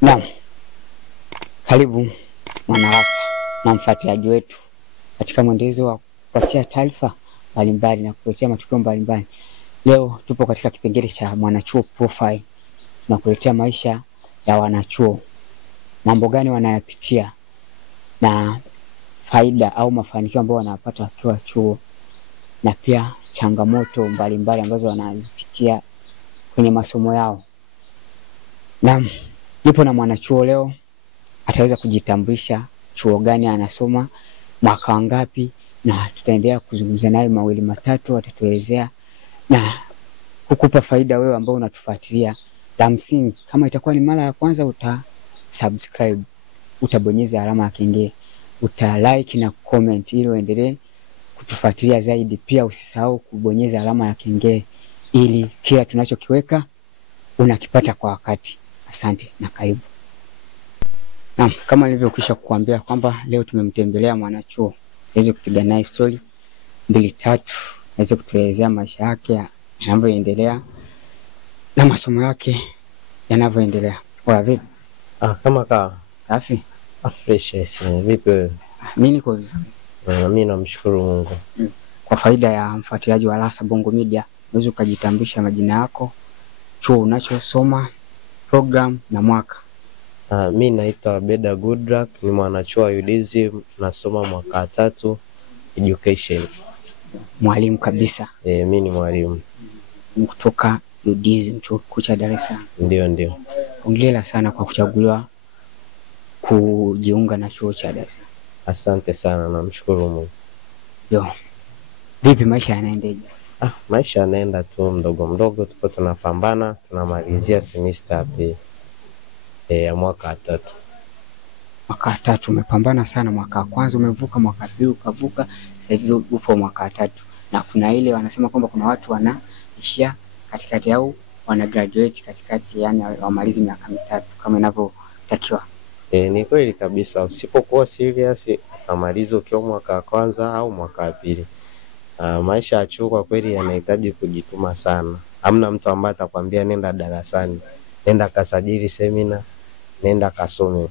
Naam, karibu mwanarasa na mfuatiliaji wetu katika mwendelezo wa kupatia taarifa mbalimbali na kukuletea matukio mbalimbali. Leo tupo katika kipengele cha mwanachuo profile. Tunakuletea maisha ya wanachuo, mambo gani wanayapitia na faida au mafanikio ambayo wanapata wakiwa chuo, na pia changamoto mbalimbali ambazo wanazipitia kwenye masomo yao. Naam, nipo na mwanachuo leo, ataweza kujitambulisha chuo gani anasoma, mwaka wangapi, na tutaendelea kuzungumza naye mawili matatu, atatuelezea na kukupa faida wewe ambao unatufuatilia. La msingi, kama itakuwa ni mara ya kwanza, subscribe, utabonyeza alama ya kengele, like na comment ili uendelee kutufuatilia zaidi. Pia usisahau kubonyeza alama ya kengele ili kila tunachokiweka unakipata kwa wakati. Asante na karibu. Naam, kama nilivyokwisha kukuambia kwamba leo tumemtembelea mwanachuo, tuweze kupiga naye story 2-3, aweze kutuelezea maisha yake yanavyoendelea na masomo yake yanavyoendelea. Poa vipi? Kama kaa. Safi. Fresh vipi wewe? Mimi niko vizuri. Mimi namshukuru Mungu. Kwa faida ya mfuatiliaji wa Lasa Bongo Media, unaweza kujitambulisha majina yako, chuo unachosoma, program na mwaka. Mimi naitwa Beda Goodluck, ni mwanachuo wa UDSM, nasoma mwaka 3 education. Mwalimu kabisa. Mimi ni mwalimu. Kutoka UDSM, chuo kikuu cha Dar es Salaam. Ndio. Hongera sana kwa kuchaguliwa kujiunga na chuo cha Dar es Salaam. Asante sana, namshukuru Mungu. Vipi maisha yanaendaje? Maisha yanaenda tu mdogo, tupo tunapambana, tunamalizia semester ya mwaka 3. Mwaka 3 umepambana sana. Mwaka kwanza umevuka, mwaka 2 ukavuka, sasa hivi upo mwaka 3. Na kuna ile wanasema kwamba kuna watu wanaishia katikati au wana graduate katikati, yani wamalizi miaka 3 kama inavyotakiwa. Ni kweli kabisa, usipokuwa serious unamaliza ukiwa mwaka wa kwanza au mwaka wa 2. Maisha ya chuo kwa kweli yanahitaji kujituma sana. Hamna mtu ambaye atakwambia nenda darasani, nenda kasajili semina, nenda kasome.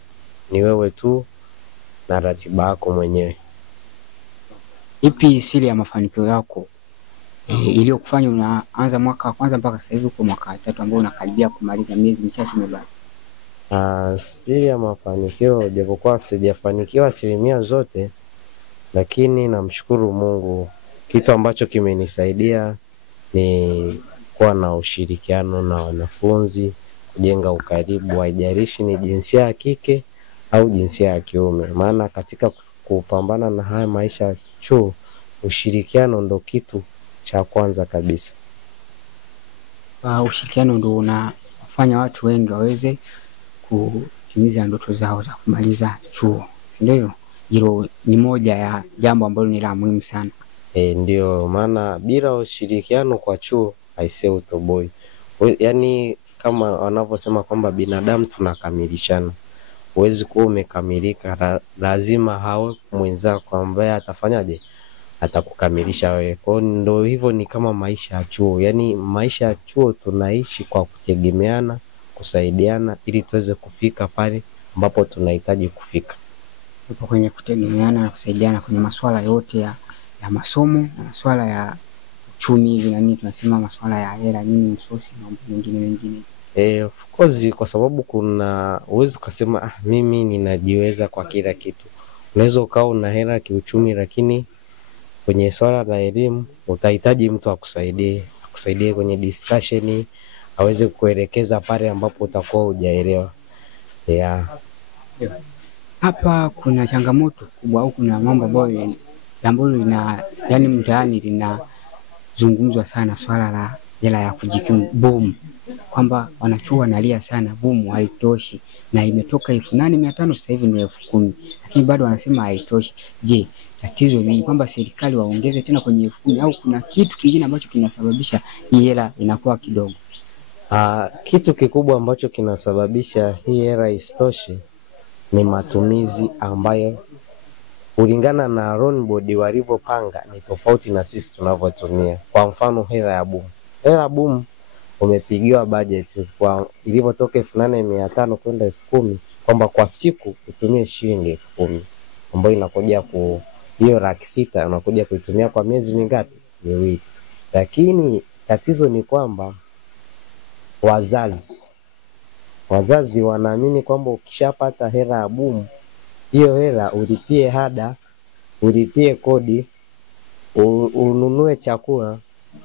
Ni wewe tu na ratiba yako mwenyewe. Ipi siri ya mafanikio yako iliyokufanya unaanza mwaka wa kwanza mpaka sasa hivi uko mwaka wa 3 ambao unakaribia kumaliza, miezi michache imebaki? Siri ya mafanikio, japokuwa sijafanikiwa asilimia zote, lakini namshukuru Mungu. Kitu ambacho kimenisaidia ni kuwa na ushirikiano na wanafunzi, kujenga ukaribu, haijalishi ni jinsia ya kike au jinsia ya kiume. Maana katika kupambana na haya maisha ya chuo, ushirikiano ndo kitu cha kwanza kabisa. Ushirikiano ndo unafanya watu wengi waweze kutimiza ndoto zao za kumaliza chuo, si ndio? Hilo ni moja ya jambo ambalo ni la muhimu sana. Ndio maana bila ushirikiano kwa chuo haisee utoboi. Yaani kama wanavyosema kwamba binadamu tunakamilishana. Huwezi kuwa umekamilika, lazima hawe mwenzako ambaye atafanyaje, atakukamilisha wewe. Kwa hiyo ndio hivyo, ni kama maisha ya chuo. Yaani maisha ya chuo tunaishi kwa kutegemeana, kusaidiana ili tuweze kufika pale ambapo tunahitaji kufika. Upo kwenye kutegemeana na kusaidiana kwenye masuala yote ya masomo na masuala ya uchumi hivi na nini, tunasema masuala ya hela nini, msosi na mambo mengine. Of course, kwa sababu kuna uwezo kusema mimi ninajiweza kwa kila kitu. Unaweza ukawa una hela kiuchumi, lakini kwenye swala la elimu utahitaji mtu akusaidie kwenye discussion, aweze kuelekeza pale ambapo utakuwa hujaelewa. Hapa kuna changamoto kubwa au kuna mambo ambayo yani mtaani linazungumzwa sana, swala la hela ya kujikimu, boom, kwamba wanachuo wanalia sana, boom haitoshi, na imetoka 8,500 sasa hivi ni 10,000, lakini bado wanasema haitoshi. Je, tatizo ni kwamba serikali waongeze tena kwenye 10,000 au kuna kitu kingine ambacho kinasababisha hii hela inakuwa kidogo? Kitu kikubwa ambacho kinasababisha hii hela isitoshe ni matumizi ambayo kulingana na loan board walivyopanga ni tofauti na sisi tunavyotumia. Kwa mfano hela ya boom umepigiwa budget kwa ilipotoka 8,500 kwenda 10,000 kwamba kwa siku utumie shilingi 10,000 ambayo inakuja hiyo 600,000 unakuja kuitumia kwa miezi mingapi? Miwili. Lakini tatizo ni kwamba wazazi wanaamini kwamba ukishapata hela ya boom, hiyo hela ulipie ada, ulipie kodi, ununue chakula,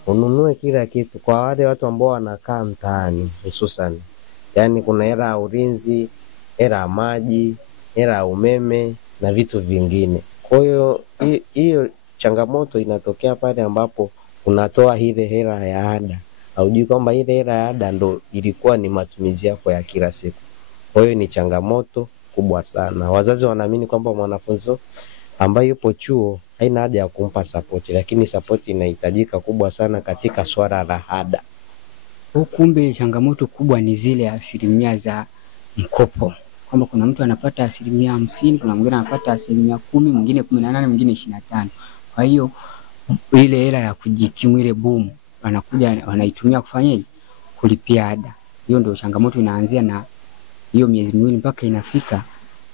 ununue kila kitu. Kwa wale watu ambao wanakaa mtaani hususan, yani kuna hela ya ulinzi, hela ya maji, hela ya umeme na vitu vingine. Kwa hiyo changamoto inatokea pale ambapo unatoa ile hela ya ada, haujui kwamba ile hela ya ada ndo ilikuwa ni matumizi yako ya kila siku. Kwa hiyo ni changamoto kubwa sana. Wazazi wanaamini kwamba mwanafunzi ambaye yupo chuo haina haja ya kumpa support, lakini support inahitajika kubwa sana katika swala la ada. Kumbe changamoto kubwa ni zile asilimia za mkopo, kwamba kuna mtu anapata 50%, kuna mwingine anapata 10%, mwingine 18%, mwingine 25%. Kwa hiyo ile hela ya kujikimu, ile boom, wanakuja wanaitumia kufanyaje? Kulipia ada. Hiyo ndio changamoto inaanzia, na hiyo miezi miwili mpaka inafika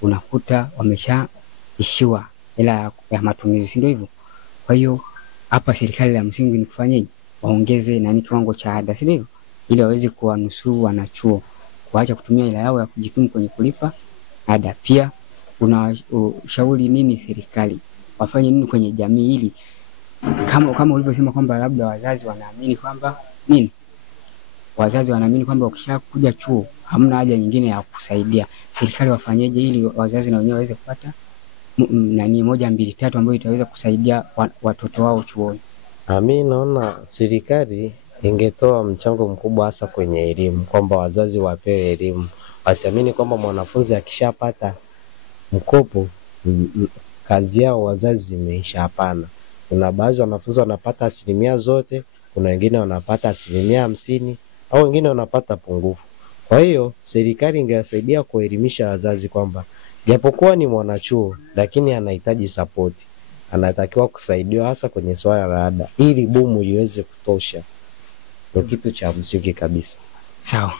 unakuta wameshaishiwa hela ya matumizi, si ndio hivyo? Kwa hiyo hapa serikali la msingi ni kufanyaje? Waongeze kiwango cha ada, si ndio? Ili waweze kuwanusuru wanachuo kuacha kutumia hela yao ya kujikimu kwenye kulipa ada. Pia unashauri nini serikali wafanye nini kwenye jamii, ili kama ulivyosema kwamba labda wazazi wanaamini kwamba wazazi wanaamini kwamba ukishakuja chuo hamna haja nyingine ya kusaidia. Serikali wafanyeje ili wazazi na wenyewe waweze kupata 1, 2, 3 ambayo itaweza kusaidia watoto wao chuoni? Mimi naona serikali ingetoa mchango mkubwa hasa kwenye elimu, kwamba wazazi wapewe elimu. Wasiamini kwamba mwanafunzi akishapata mkopo kazi yao wazazi imeisha. Hapana. Kuna baadhi wanafunzi wanapata asilimia zote, kuna wengine wanapata 50% au wengine wanapata pungufu. Kwa hiyo serikali ingewasaidia kuelimisha wazazi kwamba japokuwa ni mwanachuo lakini anahitaji support, anatakiwa kusaidiwa hasa kwenye swala la ada ili boom iweze kutosha. Ndio kitu cha msingi kabisa. Sawa.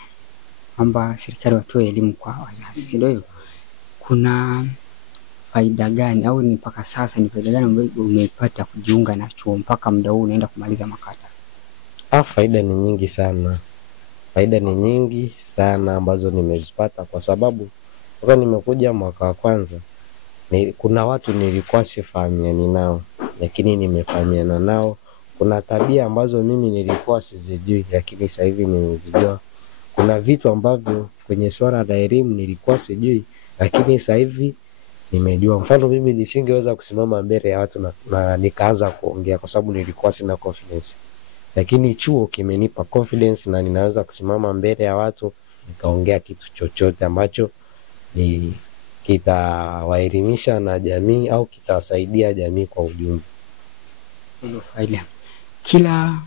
Kwamba serikali watoe elimu kwa wazazi, ndio hivyo. Kuna faida gani au ni mpaka sasa ni faida gani ambayo umeipata kujiunga na chuo mpaka muda huu unaenda kumaliza makata? Faida ni nyingi sana. Faida ni nyingi sana ambazo nimezipata, kwa sababu toka nimekuja mwaka wa kwanza kuna watu nilikuwa sifahamiani nao, lakini nimefahamiana nao. Kuna tabia ambazo mimi nilikuwa sizijui, lakini sasa hivi nimezijua. Kuna vitu ambavyo kwenye swala la elimu nilikuwa sijui, lakini sasa hivi nimejua. Mfano mimi nisingeweza kusimama mbele ya watu na nikaanza kuongea kwa sababu nilikuwa sina confidence. Lakini chuo kimenipa confidence na ninaweza kusimama mbele ya watu nikaongea kitu chochote ambacho ni kitawaelimisha na jamii au kitawasaidia jamii kwa ujumla. Ndio faida. Kila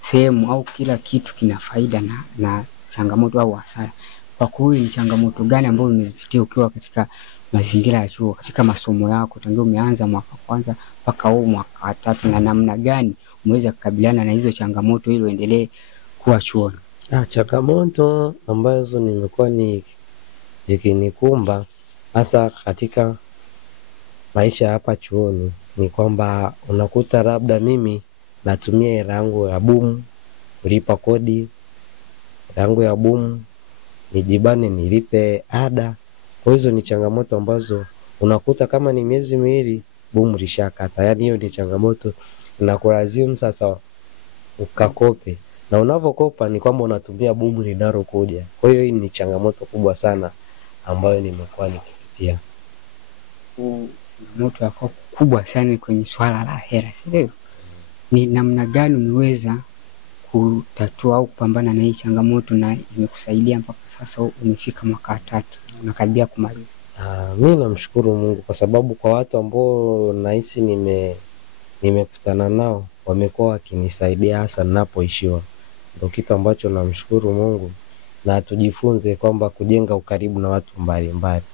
sehemu au kila kitu kina faida na changamoto au hasara. Kwa kweli ni changamoto gani ambayo umezipitia ukiwa katika mazingira ya chuo, katika masomo yako tangu umeanza mwaka kwanza mpaka huu mwaka 3, na namna gani umeweza kukabiliana na hizo changamoto ili uendelee kuwa chuoni? Changamoto ambazo nimekuwa zikinikumba hasa katika maisha hapa chuoni ni kwamba unakuta labda mimi natumia hela yangu ya boom kulipa kodi, yangu ya boom nijibane nilipe ada. Kwa hizo ni changamoto ambazo unakuta kama ni miezi miwili boom lishakata. Yaani hiyo ni changamoto, inakulazimu sasa ukakope, na unavokopa ni kwamba unatumia boom linalokuja. Kwa hiyo hii ni changamoto kubwa sana ambayo nimekuwa nikipitia. Changamoto yako kubwa sana kwenye swala la hela, sio? Ni namna gani umeweza kutatua au kupambana na hii changamoto na imekusaidia mpaka sasa umefika mwaka 3 unakaribia kumaliza? Mimi namshukuru Mungu kwa sababu kwa watu ambao nahisi nimekutana nao wamekuwa wakinisaidia hasa ninapoishiwa. Ndio kitu ambacho namshukuru Mungu, na tujifunze kwamba kujenga ukaribu na watu mbalimbali.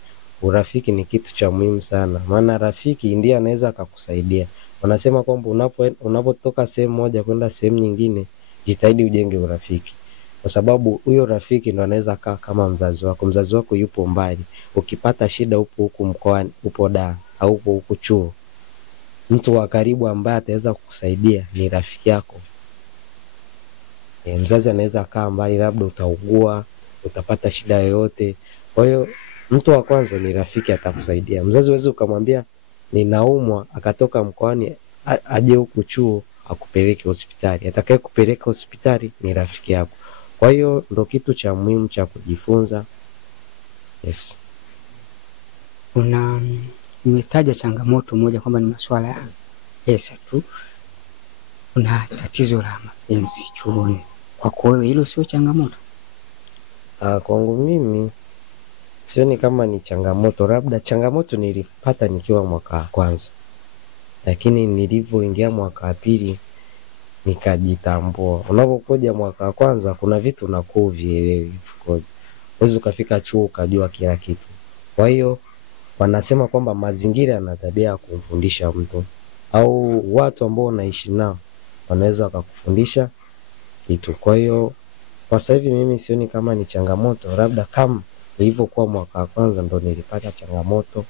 Urafiki ni kitu cha muhimu sana, maana rafiki ndiye anaweza akakusaidia. Wanasema kwamba unapotoka sehemu moja kwenda sehemu nyingine, jitahidi ujenge urafiki. kwa sababu huyo rafiki ndo anaweza kaa kama mzazi wako. Mzazi wako yupo mbali, ukipata shida upo huku mkoani, upo Dar au upo huku chuo, mtu wa karibu ambaye ataweza kukusaidia ni rafiki yako. Mzazi anaweza kaa mbali, labda utaugua, utapata shida yoyote. Kwa hiyo mtu wa kwanza ni rafiki, atakusaidia. Mzazi huwezi ukamwambia ninaumwa akatoka mkoani aje huku chuo akupeleke hospitali. Atakaye kupeleka hospitali ni rafiki yako. Kwa hiyo ndo kitu cha muhimu cha kujifunza. Yes. Umetaja changamoto moja kwamba ni masuala ya pesa tu. Kuna tatizo la mapenzi chuoni. Kwako wewe hilo sio changamoto? Kwangu mimi sioni kama ni changamoto. Labda changamoto nilipata nikiwa mwaka wa kwanza, lakini nilivyoingia mwaka wa pili nikajitambua. Unapokuja mwaka wa kwanza kuna vitu unakuwa uvielewi, huwezi ukafika chuo ukajua kila kitu. Kwa hiyo wanasema kwamba mazingira yana tabia ya kumfundisha mtu, au watu ambao unaishi nao wanaweza wakakufundisha kitu. Kwa hiyo kwa sasa hivi mimi sioni kama ni changamoto. Labda kama nilivyokuwa mwaka wa kwanza ndo nilipata changamoto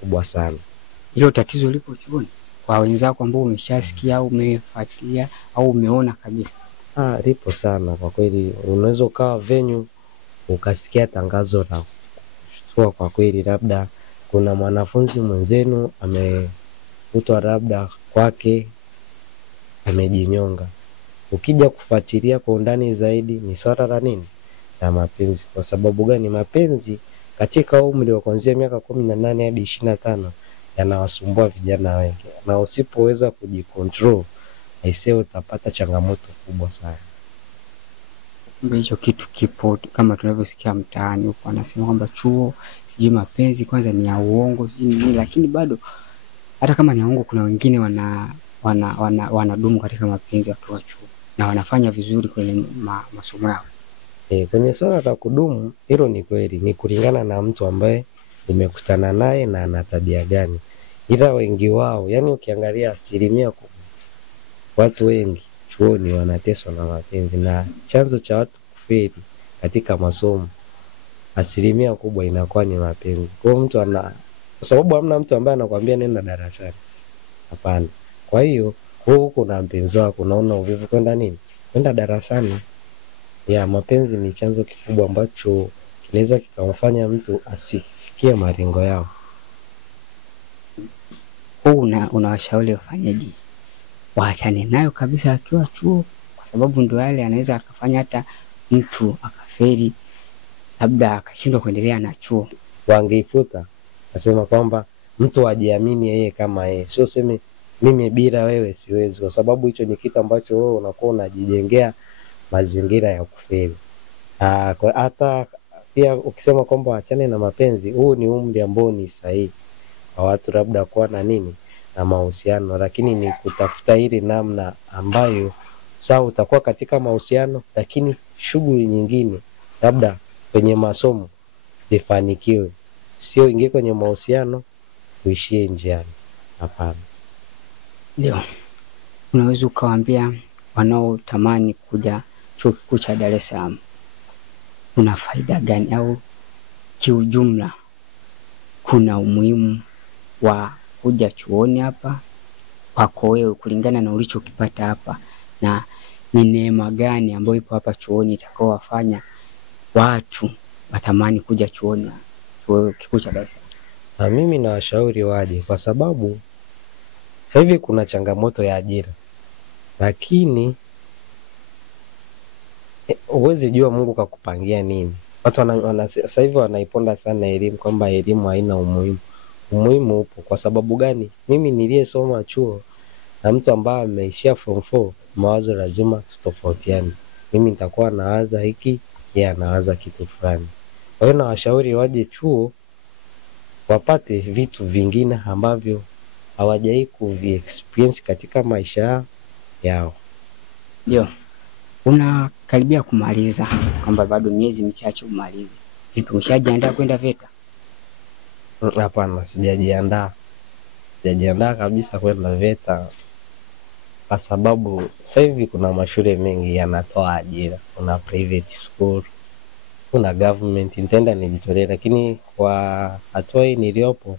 kubwa sana. Hilo tatizo lipo chuoni kwa wenzako ambao umeshasikia au umefuatilia au umeona kabisa? Lipo sana kwa kweli. Unaweza ukawa venue ukasikia tangazo la kushtua kwa kweli, labda kuna mwanafunzi mwenzenu amekutwa labda kwake amejinyonga. Ukija kufuatilia kwa undani zaidi ni swala la nini? La mapenzi. Kwa sababu gani? Mapenzi katika umri wa kuanzia miaka 18 hadi 25 yanawasumbua vijana wengi, na usipoweza kujicontrol aisee utapata changamoto kubwa sana. Hicho kitu kipo kama tunavyosikia mtaani huko, anasema kwamba chuo siji mapenzi kwanza ni ya uongo siji nini, lakini bado hata kama ni ya uongo kuna wengine wanadumu katika mapenzi wakiwa chuo na wanafanya vizuri kwenye masomo yao. Kwenye swala la kudumu hilo ni kweli, ni kulingana na mtu ambaye umekutana naye na ana tabia gani. Ila wengi wao, yani ukiangalia 10% watu wengi chuoni wanateswa na mapenzi, na chanzo cha watu kufeli katika masomo 10% inakuwa ni mapenzi. Kwa mtu kwa sababu hamna mtu ambaye anakuambia nenda darasani. Hapana. Kwa hiyo huko na mpenzi wako unaona uvivu kwenda nini? Kwenda darasani. Mapenzi ni chanzo kikubwa ambacho kinaweza kikamfanya mtu asifikie malengo yao. Unawashauri wafanyaje? Waachane nayo kabisa akiwa chuo, kwa sababu ndio yale anaweza akafanya hata mtu akafeli, labda akashindwa kuendelea na chuo. Wangeifuta, nasema kwamba mtu ajiamini yeye kama yeye, sio sema mimi bila wewe siwezi, kwa sababu hicho ni kitu ambacho wewe unakuwa unajijengea mazingira ya kufeli. Hata pia ukisema kwamba waachane na mapenzi, huu ni umri ambao ni sahihi kwa watu labda kuwa na nini na mahusiano, lakini ni kutafuta ile namna ambayo sawa utakuwa katika mahusiano, lakini shughuli nyingine labda kwenye masomo zifanikiwe, sio ingie kwenye mahusiano uishie njiani. Hapana. Ndio. Unaweza ukawaambia wanaotamani kuja chuo kikuu cha Dar es Salaam una faida gani, au kiujumla kuna umuhimu wa kuja chuoni hapa kwako wewe kulingana na ulichokipata hapa, na ni neema gani ambayo ipo hapa chuoni itakaowafanya watu watamani kuja chuoni chuo kikuu cha Dar es Salaam? Mimi nawashauri waje, kwa sababu sasa hivi kuna changamoto ya ajira, lakini uwezi jua Mungu kakupangia nini. Watu sasa hivi wanaiponda sana elimu, kwamba elimu haina umuhimu. Umuhimu upo. Kwa sababu gani? Mimi niliyesoma chuo na mtu ambaye ameishia form 4, mawazo lazima tutofautiane. Mimi nitakuwa nawaza hiki, yeye anawaza kitu fulani. Kwa hiyo nawashauri waje chuo wapate vitu vingine ambavyo hawajai kuvi-experience katika maisha yao. Ndio. Unakaribia kumaliza, kwamba bado miezi michache umalize. Vipi, umeshajiandaa kwenda VETA? Hapana, sijajiandaa. Sijajiandaa kabisa kwenda VETA. kwa sababu sasa hivi kuna mashule mengi yanatoa ajira, kuna private school, kuna government. Nitaenda nijitolee, lakini kwa hatua hii niliopo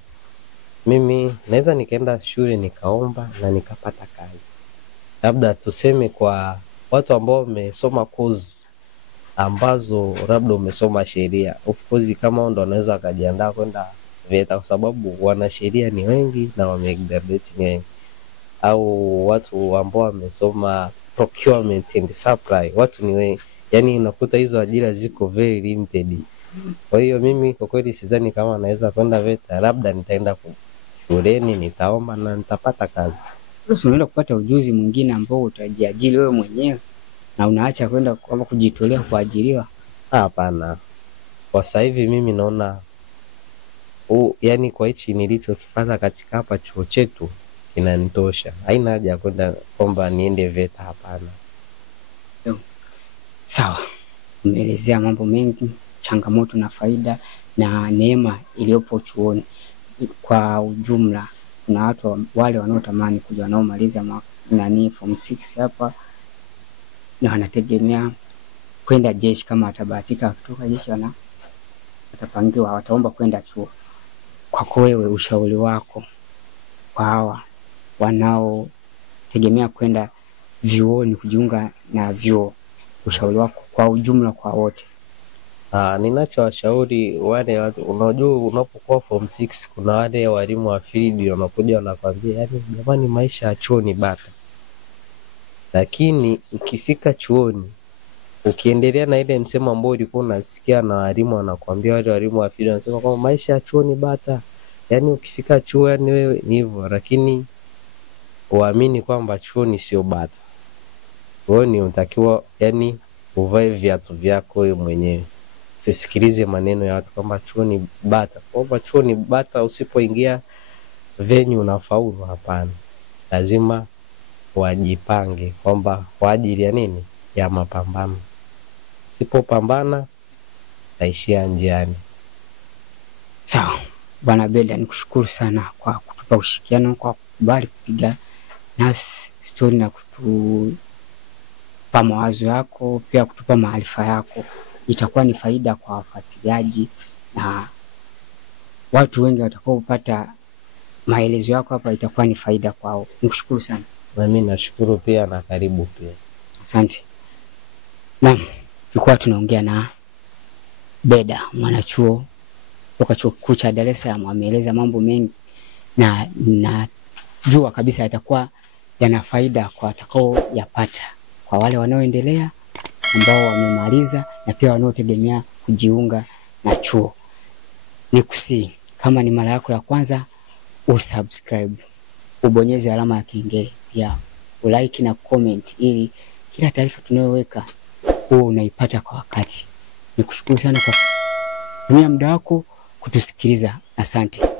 mimi naweza nikaenda shule nikaomba na nikapata kazi. Labda tuseme kwa watu ambao wamesoma course ambazo labda umesoma sheria, of course kama ndo wanaweza kujiandaa kwenda VETA kwa sababu wanasheria ni wengi na wamegraduate ni wengi. Au watu ambao wamesoma procurement and supply, watu ni wengi. Yani unakuta hizo ajira ziko very limited. Kwa hiyo mimi kwa kweli sidhani kama naweza kwenda VETA, labda nitaenda shuleni nitaomba na nitapata kazi. Unaenda kupata ujuzi mwingine ambao utajiajiri wewe mwenyewe na unaacha kwenda kama kujitolea kuajiriwa? Hapana. Kwa sasa hivi mimi naona yani kwa hichi nilichokipata katika hapa chuo chetu inanitosha. Haina haja kwenda kwamba niende VETA, hapana. Sawa. Umeelezea mambo mengi, changamoto na faida na neema iliyopo chuoni. Kwa ujumla, kuna watu wale wanaotamani kuja wanaomaliza form 6 hapa na wanategemea kwenda jeshi. Kama atabahatika kutoka jeshi watapangiwa wataomba kwenda chuo. Kwako wewe, ushauri wako kwa hawa wanaotegemea kwenda vyuoni kujiunga na vyuo, ushauri wako kwa ujumla kwa wote? Ninachowashauri wale watu, unajua unapokuwa form 6 kuna wale walimu wa field wanakuja wanakuambia yani jamani maisha ya chuo ni bata. Lakini ukifika chuoni ukiendelea na ile msemo ambao ulikuwa unasikia na walimu wanakuambia, wale walimu wa field wanasema kwamba maisha ya chuo ni bata. Yani ukifika chuo yani wewe ni hivyo, lakini uamini kwamba chuo ni sio bata. Wewe ni unatakiwa yani uvae viatu vyako wewe mwenyewe. Usisikilize maneno ya watu kwamba chuo ni bata. Kwamba chuo ni bata usipoingia venue unafaulu, hapana. Lazima wajipange kwamba kwa ajili ya nini? Ya mapambano. Usipopambana taishia njiani. Sawa. Bwana Beda, nikushukuru sana kwa kutupa ushirikiano, kwa kukubali kupiga nasi story na kutupa mawazo yako, pia kutupa maarifa yako. Itakuwa ni faida kwa wafuatiliaji na watu wengi watakaopata maelezo yako hapa, itakuwa ni faida kwao. Nikushukuru sana. Na mimi nashukuru pia na karibu pia. Asante. Naam, tulikuwa tunaongea na Beda, mwanachuo kutoka Chuo Kikuu cha Dar es Salaam. Ameeleza mambo mengi na najua kabisa yatakuwa yana faida kwa watakao yapata, kwa wale wanaoendelea, ambao wamemaliza na pia wanaotegemea kujiunga na chuo. Nikusi, kama ni mara yako ya kwanza, usubscribe, ubonyeze alama ya kengele, pia ulike na comment ili kila taarifa tunayoweka huo unaipata kwa wakati. Nikushukuru sana kwa kutumia muda wako kutusikiliza. Asante.